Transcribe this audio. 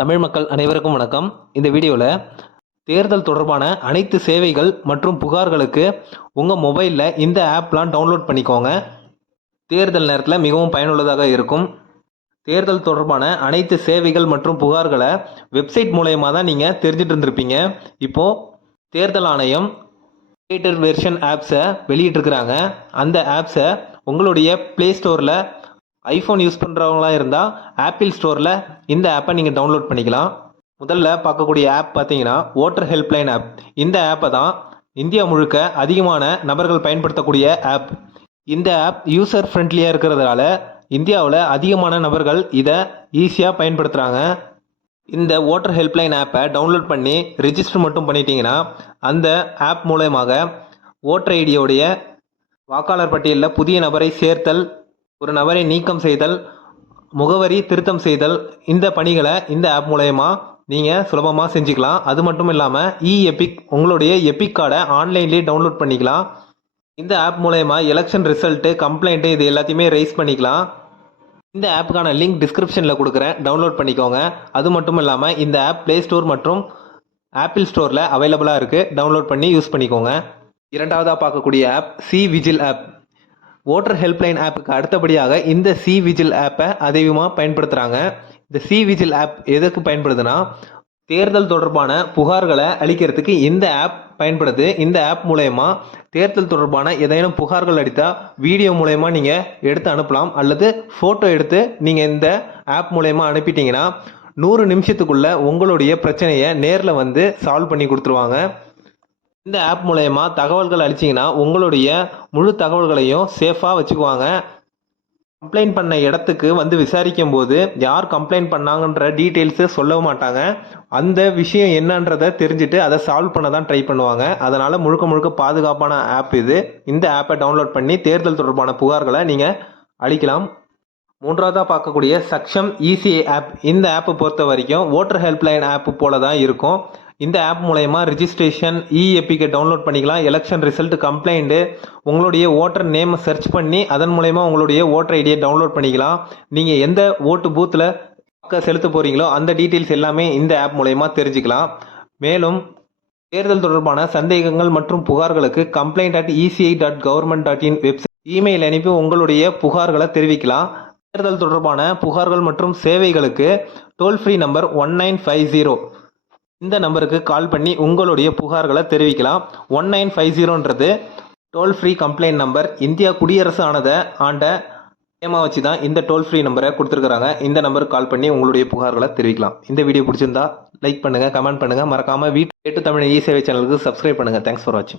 தமிழ் மக்கள் அனைவருக்கும் வணக்கம். இந்த வீடியோவில் தேர்தல் தொடர்பான அனைத்து சேவைகள் மற்றும் புகார்களுக்கு உங்கள் மொபைலில் இந்த ஆப்லாம் டவுன்லோட் பண்ணிக்கோங்க. தேர்தல் நேரத்தில் மிகவும் பயனுள்ளதாக இருக்கும். தேர்தல் தொடர்பான அனைத்து சேவைகள் மற்றும் புகார்களை வெப்சைட் மூலயமா தான் நீங்கள் தெரிஞ்சிட்டு இருந்திருப்பீங்க. இப்போது தேர்தல் ஆணையம் வெர்ஷன் ஆப்ஸை வெளியிட்டிருக்கிறாங்க. அந்த ஆப்ஸை உங்களுடைய ப்ளே ஸ்டோரில் ஐஃபோன் யூஸ் பண்ணுறவங்களா இருந்தால் ஆப்பிள் ஸ்டோரில் இந்த ஆப்பை நீங்கள் டவுன்லோட் பண்ணிக்கலாம். முதல்ல பார்க்கக்கூடிய ஆப் பார்த்தீங்கன்னா ஓட்டர் ஹெல்ப்லைன் ஆப். இந்த ஆப்பை தான் இந்தியா முழுக்க அதிகமான நபர்கள் பயன்படுத்தக்கூடிய ஆப். இந்த ஆப் யூசர் ஃப்ரெண்ட்லியாக இருக்கிறதுனால இந்தியாவில் அதிகமான நபர்கள் இதை ஈஸியாக பயன்படுத்துகிறாங்க இந்த ஓட்டர் ஹெல்ப்லைன் ஆப்பை டவுன்லோட் பண்ணி ரிஜிஸ்டர் மட்டும் பண்ணிட்டீங்கன்னா அந்த ஆப் மூலயமாக ஓட்டர் ஐடியோடைய வாக்காளர் பட்டியலில் புதிய நபரை சேர்த்தல் ஒரு நபரை நீக்கம் செய்தல் முகவரி திருத்தம் செய்தல் இந்த பணிகளை இந்த ஆப் மூலயமா நீங்கள் சுலபமாக செஞ்சுக்கலாம். அது மட்டும் இல்லாமல் இ எபிக் உங்களுடைய எபிக் கார்டை ஆன்லைன்லேயே டவுன்லோட் பண்ணிக்கலாம். இந்த ஆப் மூலயமா எலெக்ஷன் ரிசல்ட்டு கம்ப்ளைண்ட்டு இது எல்லாத்தையுமே ரைஸ் பண்ணிக்கலாம். இந்த ஆப்புக்கான லிங்க் டிஸ்கிரிப்ஷனில் கொடுக்குறேன். டவுன்லோட் பண்ணிக்கோங்க. அது மட்டும் இல்லாமல் இந்த ஆப் ப்ளே ஸ்டோர் மற்றும் ஆப்பிள் ஸ்டோரில் அவைலபிளாக இருக்குது டவுன்லோட் பண்ணி யூஸ் பண்ணிக்கோங்க. இரண்டாவதாக பார்க்கக்கூடிய app C vigil app voter helpline ஆப்புக்கு அடுத்தபடியாக இந்த சி விஜில் ஆப்பை அதிகமாக பயன்படுத்துகிறாங்க இந்த சி விஜில் ஆப் எதுக்கு பயன்படுதுன்னா தேர்தல் தொடர்பான புகார்களை அளிக்கிறதுக்கு இந்த ஆப் பயன்படுது. இந்த ஆப் மூலயமா தேர்தல் தொடர்பான ஏதேனும் புகார்கள் அடித்தால் வீடியோ மூலயமா நீங்கள் எடுத்து அனுப்பலாம். அல்லது ஃபோட்டோ எடுத்து நீங்கள் இந்த ஆப் மூலயமா அனுப்பிட்டீங்கன்னா நூறு நிமிஷத்துக்குள்ள உங்களுடைய பிரச்சனையை நேரில் வந்து சால்வ் பண்ணி கொடுத்துருவாங்க. இந்த ஆப் மூலயமா தகவல்கள் அளிச்சிங்கன்னா உங்களுடைய முழு தகவல்களையும் சேஃபாக வச்சுக்குவாங்க. கம்ப்ளைண்ட் பண்ண இடத்துக்கு வந்து விசாரிக்கும் போது யார் கம்ப்ளைண்ட் பண்ணாங்கன்ற டீட்டெயில்ஸு சொல்ல மாட்டாங்க. அந்த விஷயம் என்னன்றதை தெரிஞ்சுட்டு அதை சால்வ் பண்ண தான் ட்ரை பண்ணுவாங்க. அதனால் முழுக்க முழுக்க பாதுகாப்பான ஆப் இது. இந்த ஆப்பை டவுன்லோட் பண்ணி தேர்தல் தொடர்பான புகார்களை நீங்கள் அளிக்கலாம். மூன்றாவதாக பார்க்கக்கூடிய சக்ஷம் இசிஐ ஆப் இந்த ஆப்பை பொறுத்த வரைக்கும் ஓட்டர் ஹெல்ப்லைன் ஆப் போல தான் இருக்கும். இந்த ஆப் மூலயமா ரிஜிஸ்ட்ரேஷன் இ எப்பிக்கை டவுன்லோட் பண்ணிக்கலாம். எலெக்ஷன் ரிசல்ட் கம்ப்ளைண்ட்டு உங்களுடைய ஓட்டர் நேமை சர்ச் பண்ணி அதன் மூலயமா உங்களுடைய ஓட்டர் ஐடியை டவுன்லோட் பண்ணிக்கலாம். நீங்கள் எந்த ஓட்டு பூத்தில் செலுத்த போகிறீங்களோ அந்த டீட்டெயில்ஸ் எல்லாமே இந்த ஆப் மூலயமா தெரிஞ்சுக்கலாம். மேலும் தேர்தல் தொடர்பான சந்தேகங்கள் மற்றும் புகார்களுக்கு complaint at ECI dot government dot in website email அனுப்பி உங்களுடைய புகார்களை தெரிவிக்கலாம். தேர்தல் தொடர்பான புகார்கள் மற்றும் சேவைகளுக்கு toll free number one nine five zero இந்த நம்பருக்கு கால் பண்ணி உங்களுடைய புகார்களை தெரிவிக்கலாம். One nine five ஜீரோன்றது toll free complaint number India குடியரசு ஆனதை ஆண்ட டேமாக வச்சு தான் இந்த டோல் ஃப்ரீ நம்பரை கொடுத்துருக்குறாங்க. இந்த நம்பருக்கு கால் பண்ணி உங்களுடைய புகார்களை தெரிவிக்கலாம். இந்த வீடியோ பிடிச்சிருந்தா லைக் பண்ணுங்கள் கமெண்ட் பண்ணுங்கள் மறக்காமல் வீட்டு தமிழ் இ சேவை சேனலுக்கு சப்ஸ்கிரைப் பண்ணுங்கள் தேங்க்ஸ் ஃபார் வாட்சிங்